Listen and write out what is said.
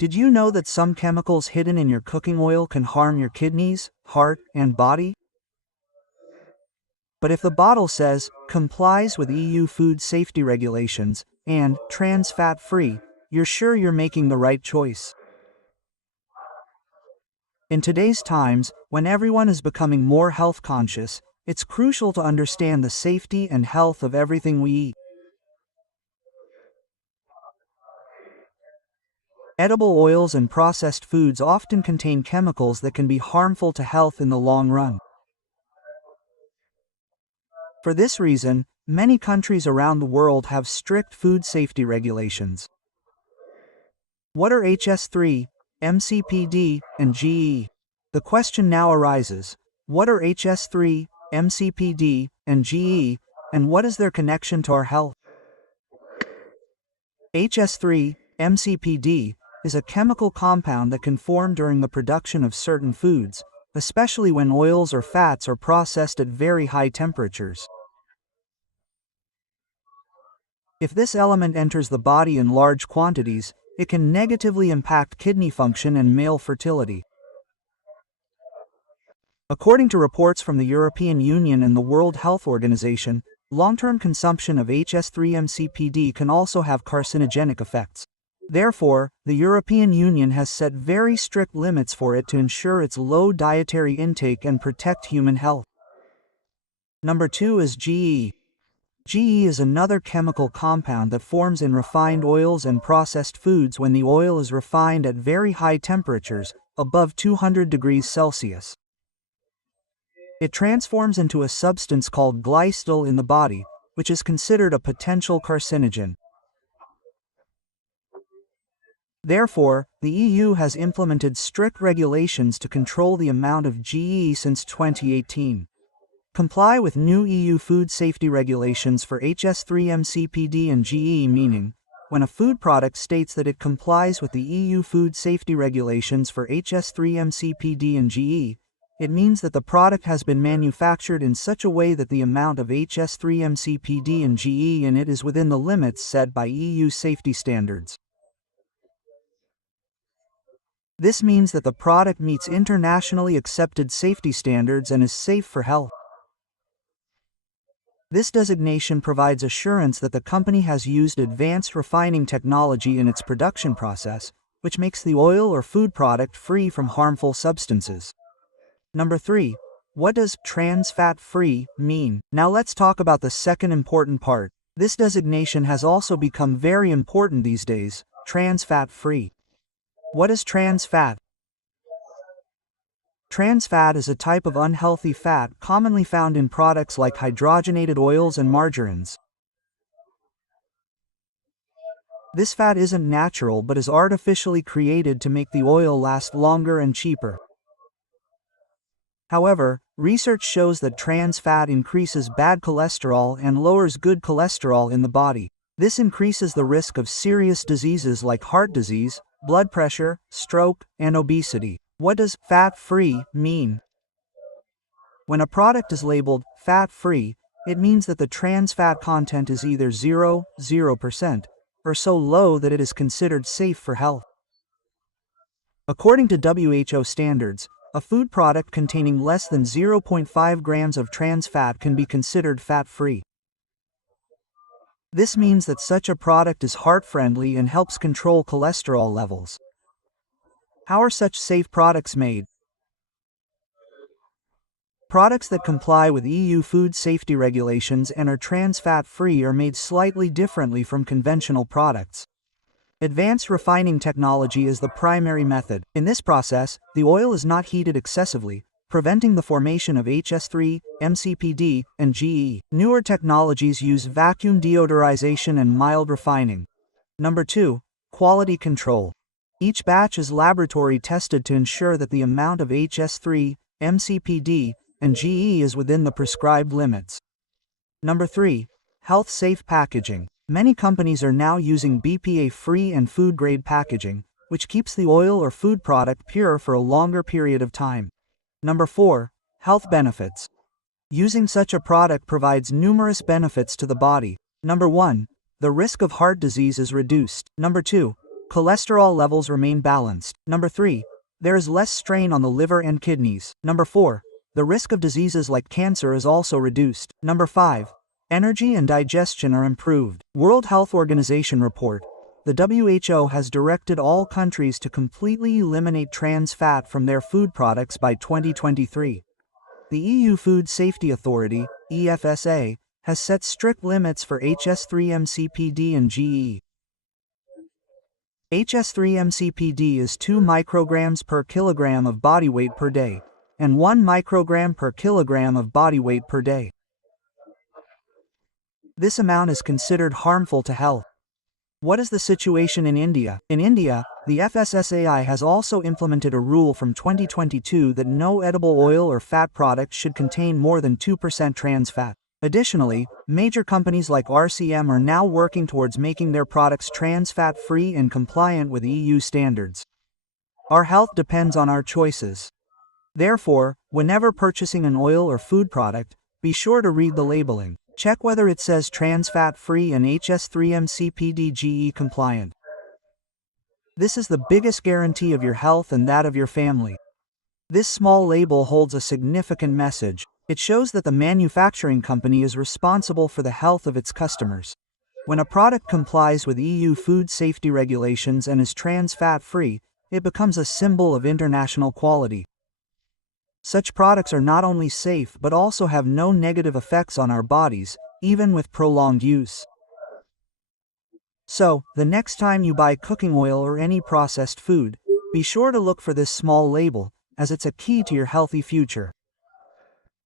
Did you know that some chemicals hidden in your cooking oil can harm your kidneys, heart, and body? But if the bottle says, complies with EU food safety regulations, and trans fat free, you're sure you're making the right choice. In today's times, when everyone is becoming more health conscious, it's crucial to understand the safety and health of everything we eat. Edible oils and processed foods often contain chemicals that can be harmful to health in the long run. For this reason, many countries around the world have strict food safety regulations. What are HS3, MCPD, and GE? The question now arises, what are HS3, MCPD, and GE, and what is their connection to our health? HS3, MCPD, is a chemical compound that can form during the production of certain foods, especially when oils or fats are processed at very high temperatures. If this element enters the body in large quantities, it can negatively impact kidney function and male fertility. According to reports from the European Union and the World Health Organization, long-term consumption of HS3-MCPD can also have carcinogenic effects. Therefore, the European Union has set very strict limits for it to ensure its low dietary intake and protect human health. Number 2 is GE. GE is another chemical compound that forms in refined oils and processed foods when the oil is refined at very high temperatures, above 200 degrees Celsius. It transforms into a substance called glycerol in the body, which is considered a potential carcinogen. Therefore, the EU has implemented strict regulations to control the amount of GE since 2018. Comply with new EU food safety regulations for HS3-MCPD and GE, meaning, when a food product states that it complies with the EU food safety regulations for HS3-MCPD and GE, it means that the product has been manufactured in such a way that the amount of HS3-MCPD and GE in it is within the limits set by EU safety standards. This means that the product meets internationally accepted safety standards and is safe for health. This designation provides assurance that the company has used advanced refining technology in its production process, which makes the oil or food product free from harmful substances. Number 3. What does trans fat free mean? Now let's talk about the second important part. This designation has also become very important these days, trans fat free. What is trans fat? Trans fat is a type of unhealthy fat commonly found in products like hydrogenated oils and margarines. This fat isn't natural but is artificially created to make the oil last longer and cheaper. However, research shows that trans fat increases bad cholesterol and lowers good cholesterol in the body. This increases the risk of serious diseases like heart disease, blood pressure, stroke, and obesity. What does fat-free mean? When a product is labeled fat-free, it means that the trans fat content is either 0% or so low that it is considered safe for health. According to WHO standards, a food product containing less than 0.5 grams of trans fat can be considered fat-free. This means that such a product is heart-friendly and helps control cholesterol levels. How are such safe products made? Products that comply with EU food safety regulations and are trans fat-free are made slightly differently from conventional products. Advanced refining technology is the primary method. In this process, the oil is not heated excessively, preventing the formation of HS3, MCPD, and GE. Newer technologies use vacuum deodorization and mild refining. Number 2. Quality control. Each batch is laboratory tested to ensure that the amount of HS3, MCPD, and GE is within the prescribed limits. Number 3. Health-safe packaging. Many companies are now using BPA-free and food-grade packaging, which keeps the oil or food product pure for a longer period of time. Number 4. Health benefits. Using such a product provides numerous benefits to the body. Number 1. The risk of heart disease is reduced. Number 2. Cholesterol levels remain balanced. Number 3. There is less strain on the liver and kidneys. Number 4. The risk of diseases like cancer is also reduced. Number 5. Energy and digestion are improved. World Health Organization report. The WHO has directed all countries to completely eliminate trans fat from their food products by 2023. The EU Food Safety Authority, EFSA, has set strict limits for HS3-MCPD and GE. HS3-MCPD is 2 micrograms per kilogram of body weight per day, and 1 microgram per kilogram of body weight per day. This amount is considered harmful to health. What is the situation in India? In India, the FSSAI has also implemented a rule from 2022 that no edible oil or fat products should contain more than 2% trans fat. Additionally, major companies like RCM are now working towards making their products trans fat free and compliant with EU standards. Our health depends on our choices. Therefore, whenever purchasing an oil or food product, be sure to read the labeling. Check whether it says trans fat free and HS3-MCPD GE compliant. This is the biggest guarantee of your health and that of your family. This small label holds a significant message. It shows that the manufacturing company is responsible for the health of its customers. When a product complies with EU food safety regulations and is trans fat free, it becomes a symbol of international quality. Such products are not only safe but also have no negative effects on our bodies, even with prolonged use. So, the next time you buy cooking oil or any processed food, be sure to look for this small label, as it's a key to your healthy future.